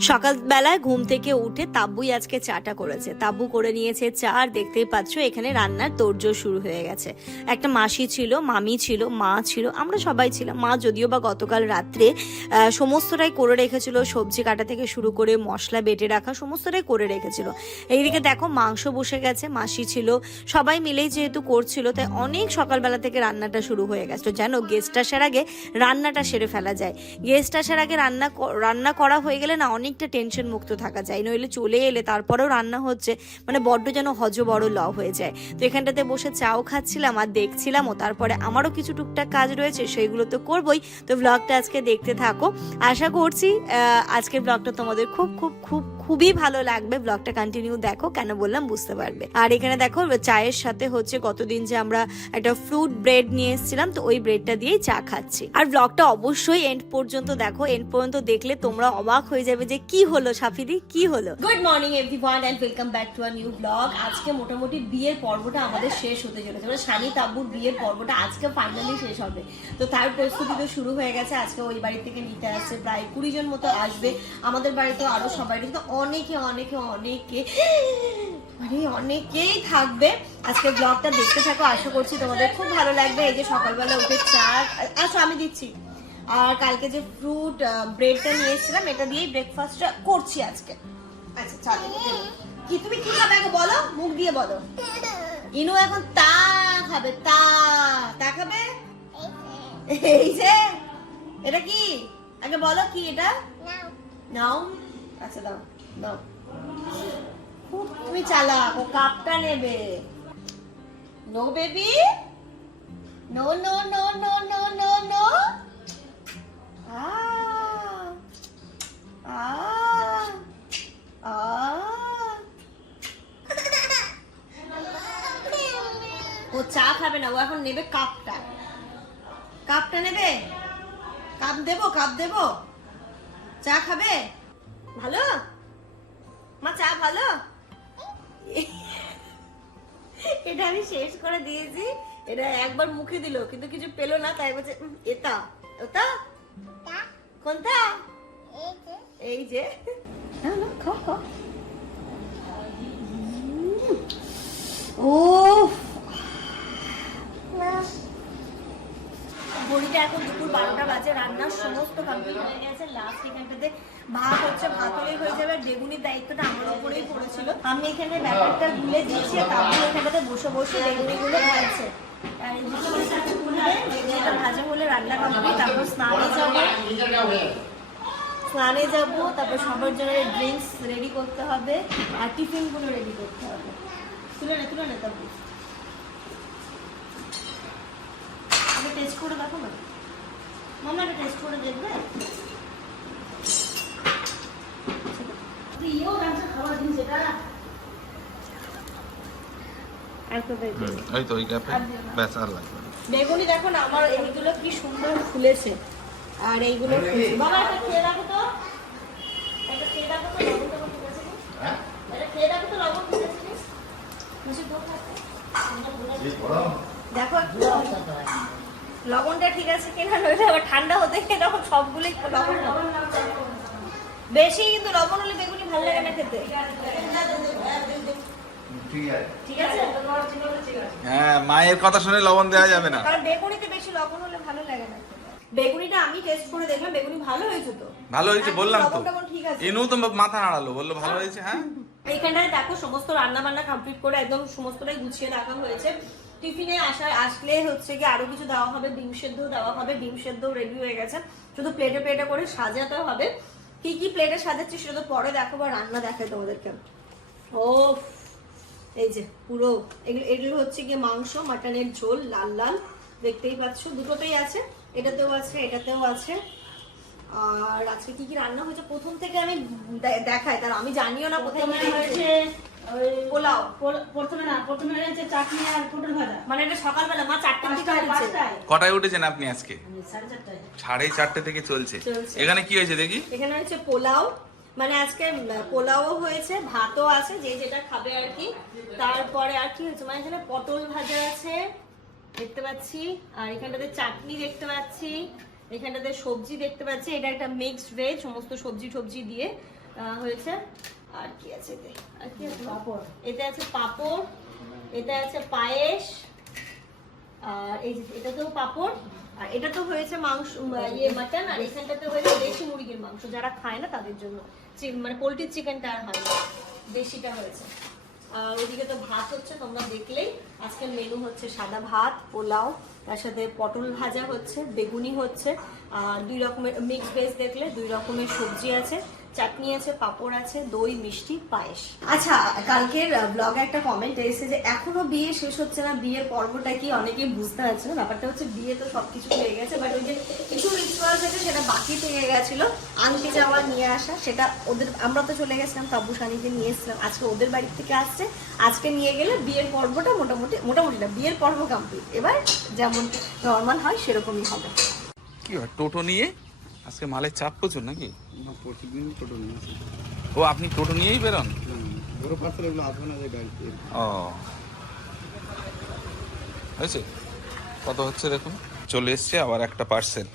সকালবেলায় ঘুম থেকে উঠে তাব্বুই আজকে চাটা করেছে। তাব্বু করে নিয়েছে চা, আর দেখতেই পাচ্ছ এখানে রান্নার তোড়জোড় শুরু হয়ে গেছে। একটা মাসি ছিল, মামি ছিল, মা ছিল, আমরা সবাই ছিলাম। মা যদিও বা গতকাল রাত্রে সমস্তটাই করে রেখেছিল, সবজি কাটা থেকে শুরু করে মশলা বেটে রাখা সমস্তটাই করে রেখেছিল। এইদিকে দেখো মাংস বসে গেছে, মাসি ছিল। সবাই মিলেই যেহেতু করছিল, তাই অনেক সকালবেলা থেকে রান্নাটা শুরু হয়ে গেছে। জানো গেস্ট আসার আগে রান্নাটা সেরে ফেলা যায়। গেস্ট আসার আগে রান্না রান্না করা হয়ে গেলে না অনেকটা টেনশন মুক্ত থাকা যায়। নইলে চলে এলে তারপরেও রান্না হচ্ছে মানে বড্ড যেন হজ বড় ল হয়ে যায়। তো এখানটাতে বসে চাও খাচ্ছিলাম আর দেখছিলাম তারপরে আমারও কিছু টুকটাক কাজ রয়েছে, সেইগুলো তো করবই। তো ব্লগটা আজকে দেখতে থাকো। আশা করছি আজকের ব্লগটা তোমাদের খুব খুব খুব খুবই ভালো লাগবে। ব্লগটা কন্টিনিউ দেখো, কেন বললাম বুঝতে পারবে। আর এখানে দেখো, চায়ের সাথে হচ্ছে কতদিন যে আমরা একটা ফ্রুট ব্রেড নিয়ে এসেছিলাম, তো ওই ব্রেডটা দিয়েই চা খাচ্ছি। আর ব্লগটা অবশ্যই এন্ড পর্যন্ত দেখো এন্ড পর্যন্ত দেখলে তোমরা অবাক হয়ে যাবে যে কি হলো সাফিদি, কি হলো? Good morning everyone and welcome back to a new blog আজকে মোটামুটি বিয়ের পর্বটা আমাদের শেষ হতে চলেছে। মানে স্বামী তাব্বুর বিয়ের পর্বটা আজকে ফাইনালি শেষ হবে। তো তার প্রস্তুতি তো শুরু হয়ে গেছে, আজকে ওই বাড়ি থেকে নিতে আসছে, প্রায় কুড়ি জন মতো আসবে। আমাদের বাড়িতে আরও সবাই অনেকে অনেকে অনেকে মানে অনেকেই থাকবে। আজকে ব্লগটা দেখতে থাকো আশা করছি তোমাদের খুব ভালো লাগবে। এই যে সকালবেলা উঠে চা আচ্ছা আমি দিচ্ছি। আর কালকে যে ফ্রুট ব্রেডটা নিয়ে এসেছিলাম এটা দিয়েই ব্রেকফাস্টটা করছি আজকে। আচ্ছা চা দেবো, দেবো। কি তুমি কি খাবে আগে বলো মুখ দিয়ে বলো। ইনু এখন তা খাবে তা তা খাবে? এই যে এটা কি? আগে বলো কি এটা? নাও? আচ্ছা দাও। দাও। তুমি চালাক, ও কাপটা নেবে। No baby no no no no no no no আ আ আ। ও চা খাবে না, ও এখন নেবে কাপটা। কাপটা নেবে? কাপ দেবো কাপ দেবো। চা খাবে? ভালো? মা চা ভালো? এটা আমি শেষ করে দিয়েছি। এটা একবার মুখে দিল কিন্তু কিছু পেল না তাই বলছে "উম, এটা। ওটা? কোনটা? এই যে। হ্যাঁ, খাও খাও ও ঘড়িটা এখন দুপুর বারোটা বাজে, রান্নার সমস্ত কমপ্লিট হয়ে গেছে। লাস্ট এখানটাতে ভাত হচ্ছে, ভাত হলেই হয়ে যাবে। বেগুনির দায়িত্বটা আমার উপরেই পড়েছিল। আমি এখানে ব্যাপারটা দিচ্ছি আর তারপর এখানটাতে বসে বসে বেগুনিগুলো বেগুনিটা ভাজা হলে রান্না তারপর স্নানে যাব। স্নানে তারপর সবার জন্য ড্রিঙ্কস রেডি করতে হবে, আর টিফিনগুলো রেডি করতে হবে। তুলে নে তুলে নে আগে টেস্ট করে দেখো না। মামা একটা টেস্ট করে দেখবে। বেগুনি দেখো না আমার এইগুলো কি সুন্দর ফুলেছে। আর এইগুলো বাবা এটা খেয়ে দেখো তো। এটা খেয়ে দেখো তো লবণ? এটা খেয়ে তো লবণ লবণটা ঠিক আছে কিনা নইলে আবার ঠান্ডা হতে তখন সবগুলোই লবণ বেশি কিন্তু লবণ হলে বেগুনি ভালো লাগে না খেতে। হ্যাঁ মায়ের কথা শুনে লবণ দেওয়া যাবে না। কারণ বেগুনিতে বেশি লবণ হলে ভালো লাগে না। বেগুনিটা আমি টেস্ট করে দেখলাম বেগুনি ভালো হয়েছে তো। ভালো হয়েছে বললাম তো। তো মাথা নাড়ালো বলল ভালো হয়েছে হ্যাঁ। এইখানটায় দেখো সমস্ত রান্না বান্না কমপ্লিট করে একদম সমস্তটাই গুছিয়ে রাখা হয়েছে। টিফিনে আসার আসলে হচ্ছে কি আরও কিছু দেওয়া হবে ডিম সেদ্ধ দেওয়া হবে ডিম সেদ্ধ রেডি হয়ে গেছে। শুধু প্লেটে প্লেটে করে সাজাতে হবে। কি কি প্লেটে সাজাচ্ছি সেটা তো পরে দেখো বা রান্না দেখায় তোমাদেরকে। ও এই যে পুরো এগুলো এগুলো হচ্ছে গিয়ে মাংস মাটনের ঝোল লাল লাল দেখতেই পাচ্ছ দুটোতেই আছে। এটাতেও আছে এটাতেও আছে। আর আজকে কি কি রান্না হয়েছে? প্রথম থেকে আমি দেখাই তার আমি জানিও না প্রথমে হয়েছে পোলাও। পোল- প্রথমে না প্রথমে হয়েছে চাটনি আর পটল ভাজা। মানে এটা সকালবেলা মা পাঁচটায় কটায় উঠেছেন আপনি আজকে? সাড়ে চারটে থেকে চলছে। এখানে কি হয়েছে দেখি? এখানে হচ্ছে পোলাও। মানে আজকে পোলাও হয়েছে ভাতও আছে যে যেটা খাবে আর কি। তারপরে আর কি হয়েছে? মানে এখানে পটল ভাজা আছে দেখতে পাচ্ছি। আর এখানটাতে চাটনি দেখতে পাচ্ছি। এখানটাতে সবজি দেখতে পাচ্ছি। এটা একটা মিক্সড ভেজ সমস্ত সবজি টবজি দিয়ে হয়েছে। আর কি আছে এতে? আর কি আছে? পাঁপড়। এতে আছে পাপড় এতে আছে পায়েস আর এই এটাতেও পাপড় আর এটা তো হয়েছে মাংস ইয়ে মাটন আর এখানটাতে হয়েছে দেশি মুরগির মাংস। যারা খায় না তাদের জন্য মানে পোলট্রির চিকেনটা আর হয় না দেশিটা হয়েছে। আর ওদিকে তো ভাত হচ্ছে তোমরা দেখলেই। আজকের মেনু হচ্ছে সাদা ভাত পোলাও তার সাথে পটল ভাজা হচ্ছে বেগুনি হচ্ছে আর দুই রকমের মিক্স ভেজ দেখলে দুই রকমের সবজি আছে। চাটনি আছে, পাঁপড় আছে, দই, মিষ্টি, পায়েস। আচ্ছা কালকের ব্লগে একটা কমেন্ট এসেছে যে, এখনও বিয়ে শেষ হচ্ছে না, বিয়ের পর্বটা কি অনেকেই বুঝতে পারছে না? ব্যাপারটা হচ্ছে বিয়ে তো সবকিছু হয়ে গেছে বাট ওই যে কিছু রিচুয়ালস আছে, সেটা বাকি থেকে গেছিল। আনতে যাওয়া, নিয়ে আসা, সেটা ওদের, আমরা তো চলে গেছিলাম তাব্বু সানিকে নিয়ে এসেছিলাম। আজকে ওদের বাড়ি থেকে আসছে। আজকে নিয়ে গেলে বিয়ের পর্বটা মোটামুটি মোটামুটি না, বিয়ের পর্ব কমপ্লিট এবার যেমন নর্মাল হয়, সেরকমই হবে। কি হয়, টোটো নিয়ে? আজকে মালের চাপ প্রচুর নাকি? প্রতিদিন টোটো নিয়ে ও আপনি টোটো নিয়েই বেরোন? বড় পার্সেল এগুলো আসবে না যে গাড়িতে ও। হয়েছে? কত হচ্ছে দেখুন? চলে এসছে আবার একটা পার্সেল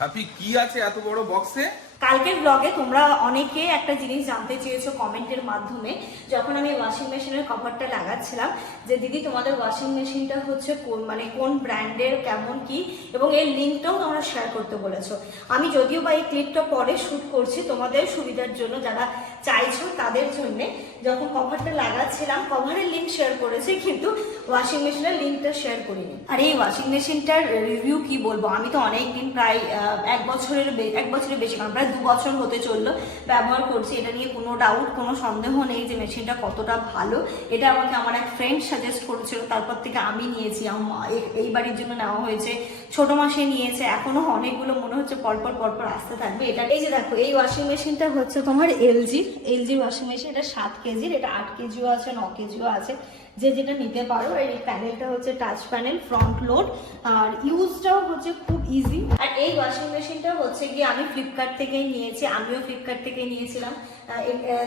আপনি কি আছে এত বড় বক্সে কালকের ব্লগে তোমরা অনেকে একটা জিনিস জানতে চেয়েছো কমেন্টের মাধ্যমে, যখন আমি ওয়াশিং মেশিনের কভারটা লাগাচ্ছিলাম, যে দিদি তোমাদের ওয়াশিং মেশিনটা হচ্ছে কোন- মানে কোন ব্র্যান্ডের কেমন কি, এবং এর লিঙ্কটাও তোমরা শেয়ার করতে বলেছ। আমি যদিও বা এই ক্লিপটা পরে শ্যুট করছি, তোমাদের সুবিধার জন্য যারা চাইছো তাদের জন্য। যখন কভারটা লাগাচ্ছিলাম কভারের লিঙ্ক শেয়ার করেছি, কিন্তু ওয়াশিং মেশিনের লিঙ্কটা শেয়ার করিনি। আর এই ওয়াশিং মেশিনটার রিভিউ কি বলব? আমি তো অনেক দিন প্রায় এক বছরের এক বছরের বেশি কারণ প্রায় দু বছর হতে চলল ব্যবহার করছি। এটা নিয়ে কোনো ডাউট কোনো সন্দেহ নেই যে মেশিনটা কতটা ভালো। এটা আমাকে আমার এক ফ্রেন্ড সাজেস্ট করেছিল, তারপর থেকে আমি নিয়েছি। এই বাড়ির জন্য নেওয়া হয়েছে। ছোট মাসে নিয়েছে, এখনও অনেকগুলো মনে হচ্ছে পরপর পরপর আসতে থাকবে। এটা, এই যে দেখো, এই ওয়াশিং মেশিনটা হচ্ছে তোমার এলজির এলজির ওয়াশিং মেশিন এটা সাত কেজির এটা আট কেজিও আছে ন কেজিও আছে। যে যেটা নিতে পারো, আর এই প্যানেলটা হচ্ছে টাচ প্যানেল ফ্রন্ট লোড আর ইউজটাও হচ্ছে খুব ইজি আর এই ওয়াশিং মেশিনটা হচ্ছে গিয়ে আমি ফ্লিপকার্ট থেকেই নিয়েছি, আমিও ফ্লিপকার্ট থেকে নিয়েছিলাম।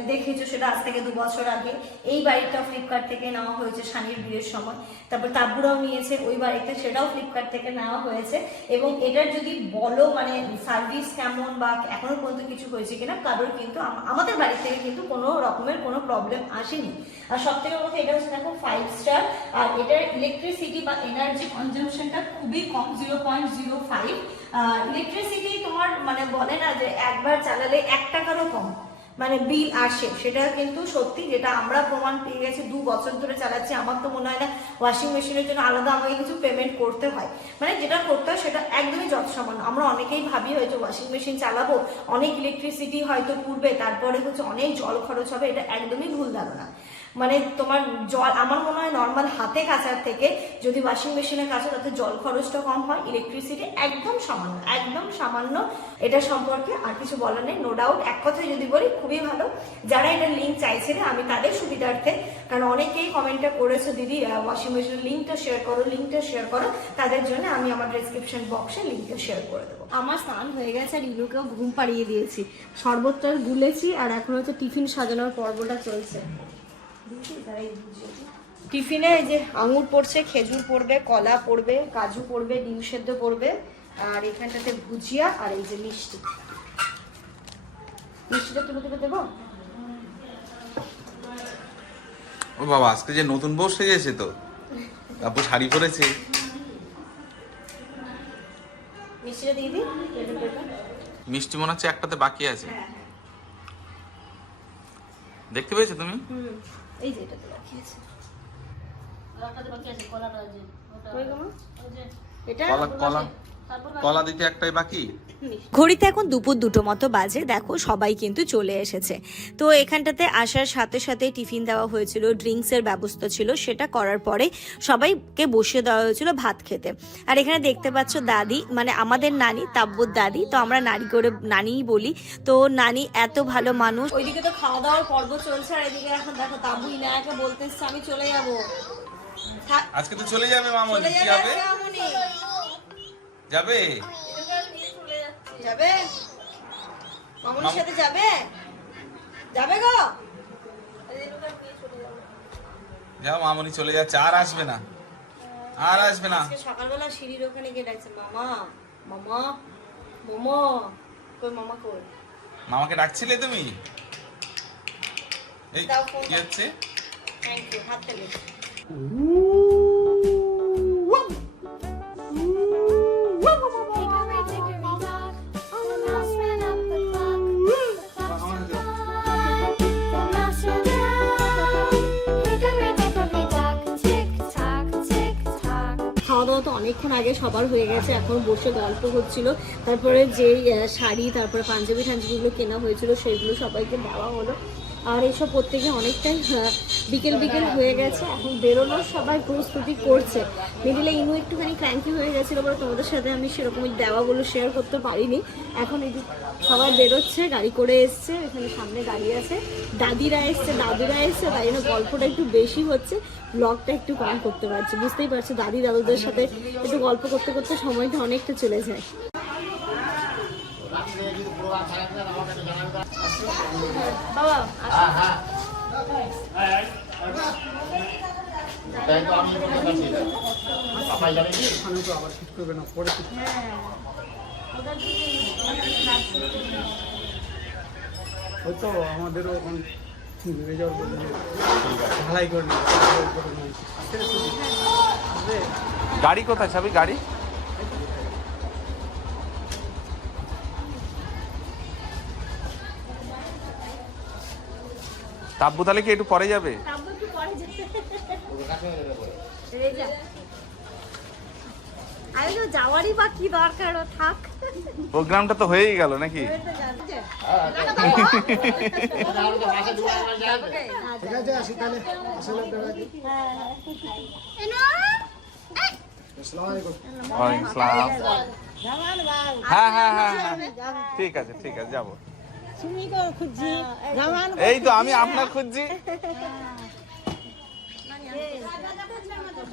দেখেছ সেটা আজ থেকে দু বছর আগে। এই বাড়িটা ফ্লিপকার্ট থেকে নেওয়া হয়েছে শানির বিয়ের সময়। তারপর তাব্বুরাও নিয়েছে ওই বাড়িতে, সেটাও ফ্লিপকার্ট থেকে নেওয়া হয়েছে। এবং এটার যদি বলো মানে সার্ভিস কেমন বা এখনও পর্যন্ত কিছু হয়েছে কিনা, কারোর কিন্তু আমাদের বাড়ি থেকে কিন্তু কোনো রকমের কোনো প্রবলেম আসেনি। আর সব থেকে কথা এটা হচ্ছে, দেখো ফাইভ স্টার আর এটার ইলেকট্রিসিটি বা এনার্জি কনজামশনটা খুবই কম zero point zero five electricity তোমার মানে বলে না যে একবার চালালে এক টাকারও কম মানে বিল আসে, সেটা কিন্তু সত্যি যেটা আমরা প্রমাণ পেয়ে গেছি, দু বছর ধরে চালাচ্ছি, আমার তো মনে হয় না ওয়াশিং মেশিনের জন্য আলাদা আমাকে কিছু পেমেন্ট করতে হয় মানে যেটা করতে হয় সেটা একদমই যৎসামান্য, আমরা অনেকেই ভাবি হয়তো ওয়াশিং মেশিন চালাবো, অনেক ইলেকট্রিসিটি হয়তো পুড়বে, তারপরে হচ্ছে অনেক জল খরচ হবে, এটা একদমই ভুল ধারণা মানে তোমার জল, আমার মনে হয় নর্মাল হাতে কাচার থেকে যদি ওয়াশিং মেশিনে কাচো তাতে জল খরচটা কম হয় ইলেকট্রিসিটি একদম সামান্য একদম সামান্য এটা সম্পর্কে আর কিছু বলার নেই নো ডাউট এক কথায় যদি বলি খুবই ভালো। যারা এটার লিঙ্ক চাইছিলে আমি তাদের সুবিধার্থে, কারণ অনেকেই কমেন্টটা করেছে, দিদি ওয়াশিং মেশিনের লিঙ্কটা শেয়ার করো লিঙ্কটা শেয়ার করো। তাদের জন্য আমি আমার ডিসক্রিপশন বক্সে লিঙ্কটা শেয়ার করে দেবো। আমার স্নান হয়ে গেছে আর ইলুকেও ঘুম পাড়িয়ে দিয়েছি। শরবতটা গুলেছি আর এখন হচ্ছে টিফিন সাজানোর পর্বটা চলছে। টিফিনে এই যে আঙুর পড়ছে খেজুর পড়বে কলা পড়বে কাজু পড়বে ডিম সেদ্ধ পড়বে আর এখানটাতে ভুজিয়া আর এই যে মিষ্টি। মিষ্টিটা তুলে তুলে দেবো? ও বাবা আজকে যে নতুন বউ সেজেছে তো। তারপর শাড়ি পরেছে। মিষ্টিটা দিয়ে দিই প্লেটে প্লেটে মিষ্টি মনে হচ্ছে একটাতে বাকি আছে। দেখতে পেয়েছ তুমি? এই যে এটাতে বাকি আছে আর একটাতে বাকি আছে কলাটা যে ওটা কই গো ওই যে এটা কলা কলা। কলা দিতে একটাই বাকি? ঘড়িতে এখন দুপুর দুটো মতো বাজে দেখো সবাই কিন্তু চলে এসেছে। তো এখানটাতে আসার সাথে সাথে টিফিন দেওয়া হয়েছিল ড্রিঙ্কসের ব্যবস্থা ছিল সেটা করার পরে সবাইকে বসিয়ে দেওয়া হয়েছিল ভাত খেতে। আর এখানে দেখতে পাচ্ছ দাদি মানে আমাদের নানি তাব্বুর দাদি তো আমরা নানি করে নানিই বলি। তো নানি এত ভালো মানুষ। ওইদিকে তো খাওয়া দাওয়ার পর্ব চলছে আর এদিকে এখন দেখো তাব্বু ইনায়াকে বলতেছে আমি চলে যাব। আজকে তো চলে যাবে মামনি কি হবে? মামুনি? যাবে? যাবে? মামুনির সাথে যাবে? যাবে গো? যাও মামনি চলে যাচ্ছে আর আসবে না। আর আসবে না। আজকে সকালবেলা সিঁড়ির ওখানে গিয়ে ডাকছে মামা মামা মামা। কই মামা কই? মামাকে ডাকছিলে তুমি? এই কি হচ্ছে? থ্যাংক ইউ হাত সবার হয়ে গেছে, এখন বসে গল্প হচ্ছিল। তারপরে যে শাড়ি, তারপরে পাঞ্জাবি টাঞ্জাবিগুলো কেনা হয়েছিল, সেগুলো সবাইকে দেওয়া হলো। আর এইসব প্রত্যেকে অনেকটাই বিকেল বিকেল হয়ে গেছে, এখন বেরোনোর সবাই প্রস্তুতি করছে। মিডিলে ইনু একটুখানি ক্র্যাঙ্কি হয়ে গেছিল, বলে তোমাদের সাথে আমি সেরকমই দেওয়াগুলো শেয়ার করতে পারিনি। এখন এই সবাই বেরোচ্ছে, গাড়ি করে এসছে, এখানে সামনে গাড়ি আছে। দাদিরা এসছে, দাদুরা এসছে, তাই জন্য গল্পটা একটু বেশি হচ্ছে ব্লগটা একটু কম করতে পারছি। বুঝতেই পারছ, দাদি দাদুদের সাথে একটু গল্প করতে করতে সময়টা অনেকটা চলে যায়। বাবা আবার ঠিক করবে না পরে ওই তো আমাদেরও এখন ভেবে যাওয়ার যে ঢালাই করে? গাড়ি কোথায় ছাবি গাড়ি? তাব্বু তাহলে কি একটু পরে যাবে? যাওয়ারই বা কি দরকার? থাক। প্রোগ্রামটা তো হয়েই গেল নাকি? আসসালাম হ্যাঁ হ্যাঁ হ্যাঁ হ্যাঁ। ঠিক আছে ঠিক আছে, যাব। এই তো আমি আপনার খুঁজছি।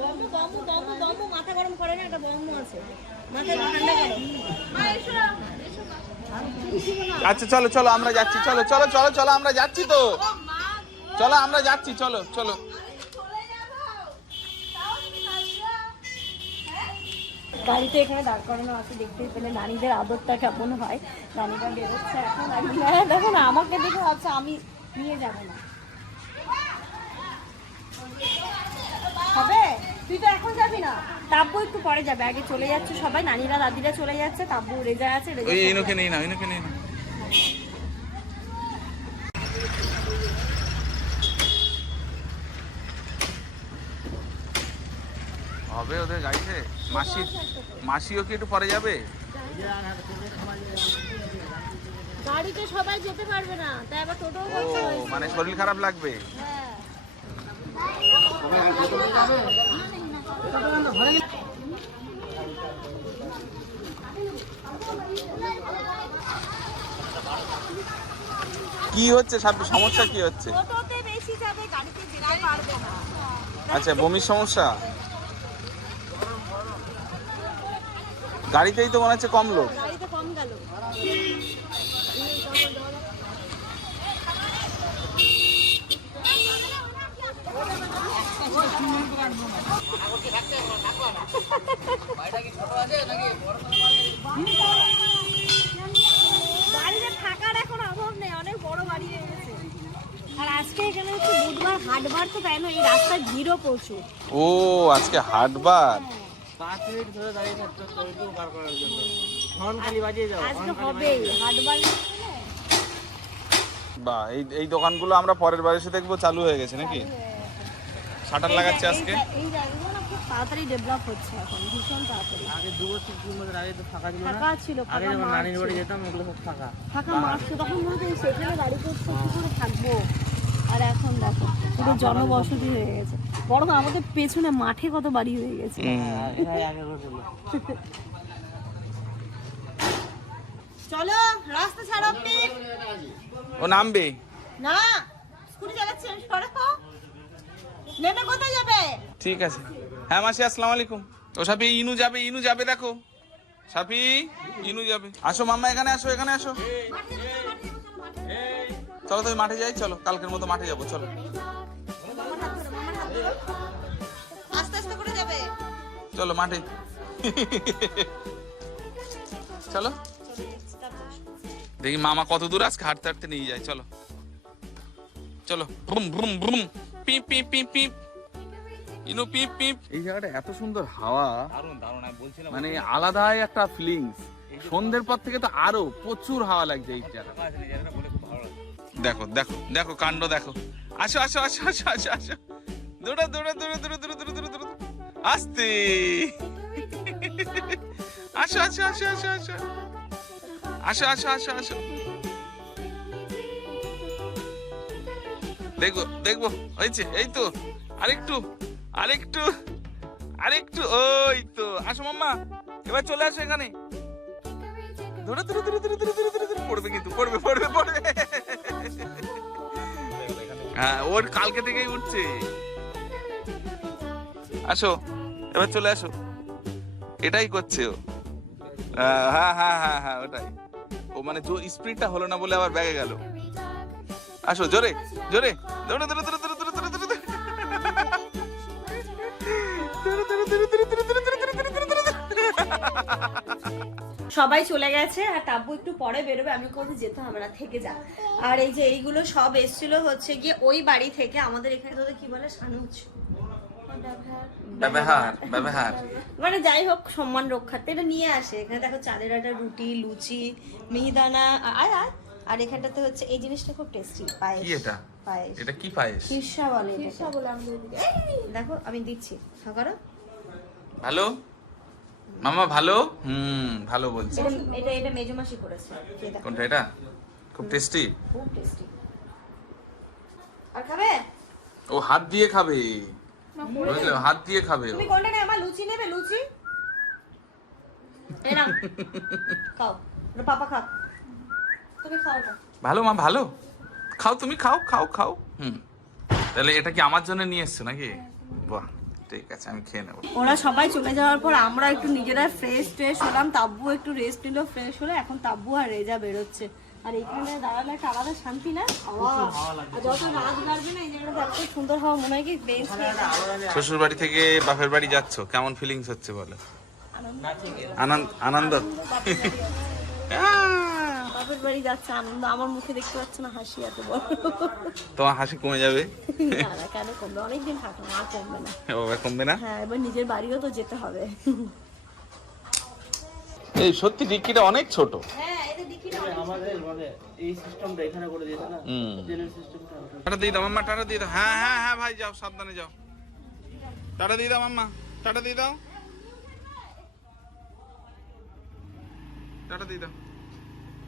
বম্বু বম্বু বম্বু বম্বু মাথা গরম করে না একটা বম্বু আছে। মাথা ঠান্ডা করো আচ্ছা চলো চলো আমরা যাচ্ছি চলো চলো চলো চলো আমরা যাচ্ছি তো। চলো আমরা যাচ্ছি চলো চলো। গাড়িতে এখানে দাঁড় করানো আছে দেখতেই পেলে নারীদের আদরটা কেমন হয়। নারীরা বেরোচ্ছে এখন হ্যাঁ দেখো না আমাকে দেখে আচ্ছা আমি নিয়ে যাব না। হবে? তুই তো এখন যাবি না? তাব্বু একটু পরে যাবে। আগে চলে যাচ্ছে সবাই নানিরা দাদিরা চলে যাচ্ছে তাব্বু রেজা আছে ওই ইনুকে নেই না ইনুকে নেই না। হবে ওদের গাড়িতে? মাসি মাসিও কি একটু পরে যাবে? গাড়িতে সবাই যেতে পারবে না তাই আবার টোটো মানে শরীর খারাপ লাগবে? কি হচ্ছে? সব সমস্যা কি হচ্ছে? আচ্ছা বমির সমস্যা? গাড়িতেই তো মনে হচ্ছে কম লোক গাড়িতে কম গেল বাড়িতে থাকার এখন অভাব নেই অনেক বড় বাড়ি হয়ে গেছে। আর আজকে এখানে হচ্ছে বুধবার হাটবার তো তাই না এই রাস্তায় ভিড়ও প্রচুর। ও আজকে হাটবার? পাঁচ মিনিট ধরে দাঁড়িয়ে থাকতে হচ্ছে পার করার জন্য। হর্ন খালি বাজিয়ে যাও আজকে হবেই হাটবার বা এই এই দোকানগুলো আমরা পরের বার এসে দেখব চালু হয়ে গেছে নাকি? শাটার লাগাচ্ছে আজকে। এই- এই জায়গাগুলো খুব তাড়াতাড়ি ডেভেলপ হচ্ছে এখন ভীষণ তাড়াতাড়ি। আগে দু বছর তিন বছর আগে তো ফাঁকা ছিল ফাঁকা ছিল আগে যখন নানির বাড়ি যেতাম ওগুলো সব ফাঁকা। ফাঁকা মাঠ তখন মনে হতো সেখানে বাড়ি করতে কি করে থাকব? আর এখন দেখো পুরো জনবসতি হয়ে গেছে। বড় আমাদের পেছনে মাঠে কত বাড়ি হয়ে গেছে। চলো রাস্তা ছাড়ো ও নামবে। না স্কুটি চালাচ্ছে সরো। নেমে কোথায় যাবে? ঠিক আছে। হ্যাঁ মাসি আসসালামু আলাইকুম। ও সাপি ইনু যাবে ইনু যাবে দেখো। সাপি ইনু যাবে। আসো মাম্মা এখানে আসো এখানে আসো। চলো তুমি মাঠে যাই চলো কালকের মতো মাঠে যাব চলো। আস্তে আস্তে করে যাবে। চলো মাঠে। চলো। দেখি মামা কত দূর আজকে হাঁটতে হাঁটতে নিয়ে যায় চলো। চলো ব্রুম ব্রুম ব্রুম পিপ পিপ পিপ পিপ। ইনু পিপ পিপ। এই জায়গাটা এত সুন্দর হাওয়া। দারুণ দারুণ আমি বলছিলাম মানে আলাদাই একটা ফিলিংস সন্ধ্যের পর থেকে তো আরও প্রচুর হাওয়া লাগছে এই জায়গা দেখো দেখো দেখো কাণ্ড দেখো। আসো আসো আসো আসো আসো আসো। দৌড়া দৌড়া দৌড়া দৌড়া দৌড়া দৌড়া দৌড়া দৌড়া। আস্তে। আসো আসো আসো আসো আসো। আসো আসো আসো আসো। দেখব দেখব, হয়েছে, এই তো, আরেকটু আরেকটু আরেকটু, ওই তো, আসো মাম্মা, এবার চলে আসো এখানে। দৌড়া দৌড়া দৌড়া দৌড়া দৌড়া দৌড়া দৌড়া পড়বে কিন্তু, পড়বে পড়বে পড়বে। হ্যাঁ ওর কালকে থেকেই উঠছে। আসো, এবার চলে আসো। এটাই করছে ও। হ্যাঁ হ্যাঁ হ্যাঁ হ্যাঁ ওটাই। ও মানে জো স্পিডটা হলো না বলে আবার ব্যাগে গেল। আসো, জোরে জোরে। সবাই চলে গেছে আর তাব্বু একটু পরে বেরোবে আমি কোথাও যেতে আমরা থেকে যা আর এই যে এইগুলো সব এসছিল হচ্ছে গিয়ে ওই বাড়ি থেকে আমাদের এখানে তোদের কি বলে সানুজ মানে যাই হোক সম্মান রক্ষার্থে এটা নিয়ে আসে এখানে দেখো চাঁদের আটা রুটি লুচি মিহিদানা আর আর এখানটাতে হচ্ছে এই জিনিসটা খুব টেস্টি পায়েস এটা পায়েস। এটা কি পায়েস? খিরসা বলে খিরসা বলে আমাদের দেখো আমি দিচ্ছি। করো। ভালো? মামা ভালো? হুম ভালো বলছে। এটা এটা এটা মেজমাসি করেছে। কোনটা এটা? খুব টেস্টি খুব টেস্টি আর খাবে? ও হাত দিয়ে খাবে। বুঝলে? হাত দিয়ে খাবে তুমি কোনটা নেবে? আমার লুচি নেবে? লুচি? খাও। ওটা পাপা খাও তুমি খাও ভালো মা ভালো? খাও তুমি খাও খাও খাও। হুম। তাহলে এটা কি আমার জন্য নিয়ে এসছো নাকি? বাহ ঠিক আছে আমি খেয়ে নেব। ওরা সবাই চলে যাওয়ার পর আমরা একটু নিজেরা ফ্রেশ ট্রেশ হলাম। তাব্বু একটু রেস্ট নিল ফ্রেশ হলো। এখন তাব্বু আর রেজা বেরোচ্ছে। আর এখানে দাঁড়ালে একটা আলাদা শান্তি না? যত রাত বাড়বে না এই জায়গাটা এত সুন্দর হাওয়া মনে হয় কি বেঞ্চ শ্বশুর বাড়ি থেকে বাপের বাড়ি যাচ্ছ? কেমন ফিলিংস হচ্ছে বলো? আনন্দ। আনন্দ। বাপের বাড়ি যাচ্ছে আনন্দ। আমার মুখে দেখতে পাচ্ছ না হাসি এত বড়। তোমার হাসি কমে যাবে? না না কেন কমবে? অনেকদিন থাকো মা কমবে না। কমবে না? হ্যাঁ এবার নিজের বাড়িও তো যেতে হবে। এই সত্যি ডিক্কিটা অনেক ছোট। হ্যাঁ এটা দেখি না আমাদের মানে এই সিস্টেমটা এখানে করে দিয়েছে না? হুম। সিস্টেমটা টাটা দিয়ে দাও মাম্মা টাটা দিয়ে দাও। হ্যাঁ হ্যাঁ হ্যাঁ ভাই যাও সাবধানে যাও। টাটা দিয়ে দাও মাম্মা টাটা দিয়ে দাও। টাটা দিয়ে দাও।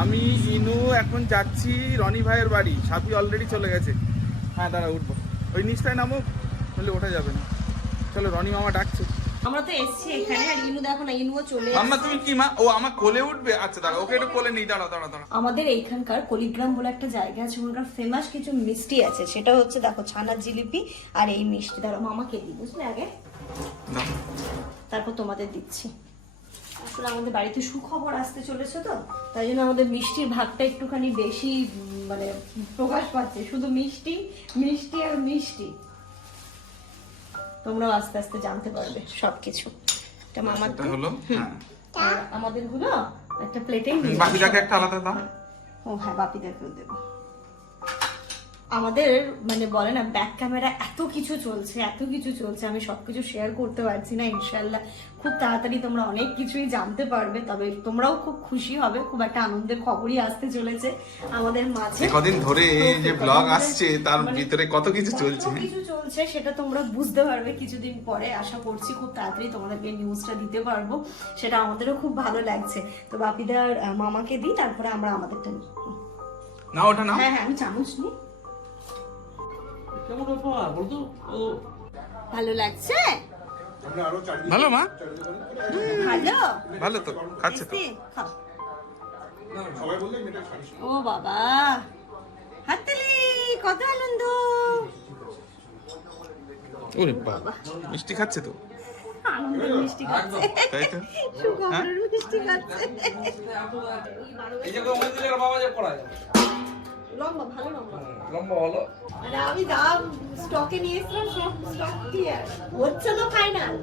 আমি ইনু এখন যাচ্ছি রনি ভাইয়ের বাড়ি। সাপি অলরেডি চলে গেছে। হ্যাঁ দাঁড়া উঠবো। ওই নিচটায় নামো বললে ওঠা যাবে না। চলো রনি মামা ডাকছে। আমরা তো এসেছি এখানে আর ইনু দেখো না ইনুও চলে মাম্মা তুমি কি মা? ও আমার কোলে উঠবে? আচ্ছা দাঁড়া ওকে একটু কোলে নিই দাঁড়া দাঁড়া দাঁড়া আমাদের এইখানকার কলিগ্রাম বলে একটা জায়গা আছে ওখানকার ফেমাস কিছু মিষ্টি আছে। সেটা হচ্ছে দেখো ছানার জিলিপি আর এই মিষ্টি। ধরো মামাকে দিই বুঝলে আগে? তারপর তোমাদের দিচ্ছি। আসলে আমাদের বাড়িতে সুখবর আসতে চলেছে তো তাই জন্য আমাদের মিষ্টির ভাগটা একটুখানি বেশি মানে প্রকাশ পাচ্ছে। শুধু মিষ্টি মিষ্টি আর মিষ্টি। তোমরাও আস্তে আস্তে জানতে পারবে। সবকিছু। এটা মামার হলো? হ্যাঁ। আর আমাদেরগুলো একটা প্লেটেই বাকিটাকে একটা আলাদা দাও। ও হ্যাঁ বাপিদেরকেও দেবো। আমাদের মানে বলে না ব্যাক ক্যামেরা এত কিছু চলছে এত কিছু চলছে আমি সবকিছু শেয়ার করতে পারছি না ইনশাল্লাহ খুব তাড়াতাড়ি তোমরা অনেক কিছুই জানতে পারবে তবে তোমরাও খুব খুশি হবে খুব একটা আনন্দের খবরই আসতে চলেছে আমাদের মাঝে। কদিন ধরে যে ব্লগ আসছে তার মানে ভিতরে কত কিছু চলছে? কিছু চলছে সেটা তোমরা বুঝতে পারবে কিছুদিন পরে আশা করছি খুব তাড়াতাড়ি তোমাদেরকে নিউজটা দিতে পারব সেটা আমাদেরও খুব ভালো লাগছে। তো বাপিদার মামাকে দিই তারপরে আমরা আমাদেরটা নিই। না ওটা না হ্যাঁ হ্যাঁ আমি চামচ নিই। কেমন ব্যাপার? বলতো? ও ভালো লাগছে? ভালো মা? ভালো। ভালো তো খাচ্ছে তো। ও বাবা। হাততালি কত আনন্দ। ওরে বাবা। মিষ্টি খাচ্ছে তো? আনন্দের মিষ্টি খাচ্ছে। তাই তো। সুখবরের মিষ্টি খাচ্ছে। এই যে বাবা যে যায় লম্বা ভালো লম্বা। লম্বা হলো মানে আমি দাম স্টকে নিয়ে এসেছিলাম সব স্টক হচ্ছে তো ফাইনাল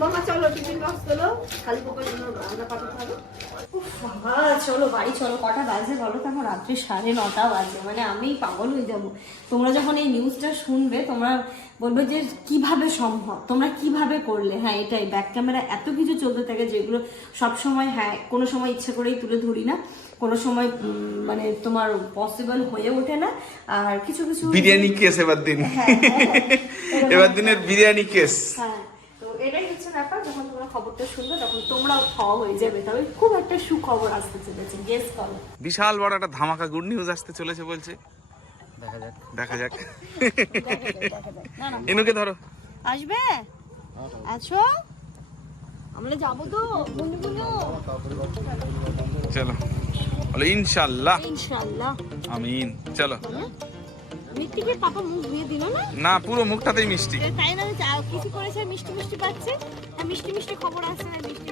মামা চলো টিফিন বক্স তোলো। খালি পোকার জন্য রান্না পাঠাতে হবে চলো বাড়ি চলো। কটা বাজে বলো তো? এখন রাত্রি সাড়ে নটা বাজে। মানে আমি পাগল হয়ে যাব। তোমরা যখন এই নিউজটা শুনবে তোমরা বলবে যে কীভাবে সম্ভব? তোমরা কীভাবে করলে? হ্যাঁ এটাই। ব্যাক ক্যামেরা এত কিছু চলতে থাকে যেগুলো সব সময় হ্যাঁ কোনো সময় ইচ্ছে করেই তুলে ধরি না। কোনো সময় মানে তোমার পসিবল হয়ে ওঠে না। আর কিছু কিছু বিরিয়ানি কেস এবার দিন। এবার দিনের বিরিয়ানি কেস হ্যাঁ তো এটাই হচ্ছে ব্যাপার যখন তোমরা খবরটা শুনবে তখন তোমরাও খাওয়া হয়ে যাবে। তবে খুব একটা সুখবর আসতে চলেছে গেস করো। বিশাল বড় একটা ধামাকা গুড নিউজ আসতে চলেছে বলছে। দেখা যাক। এনুকে ধরো। আসবে? আছো? আমরা যাব তো চলো। বলো ইনশাল্লাহ। ইনশাআল্লাহ আমিন। চলো। মিষ্টিকে পাপা মুখ ধুয়ে দিল না? না পুরো মুখটাতেই মিষ্টি। তাই না কিছু করেছে মিষ্টি মিষ্টি পাচ্ছে। আর মিষ্টি মিষ্টি খবর আসছে না মিষ্টি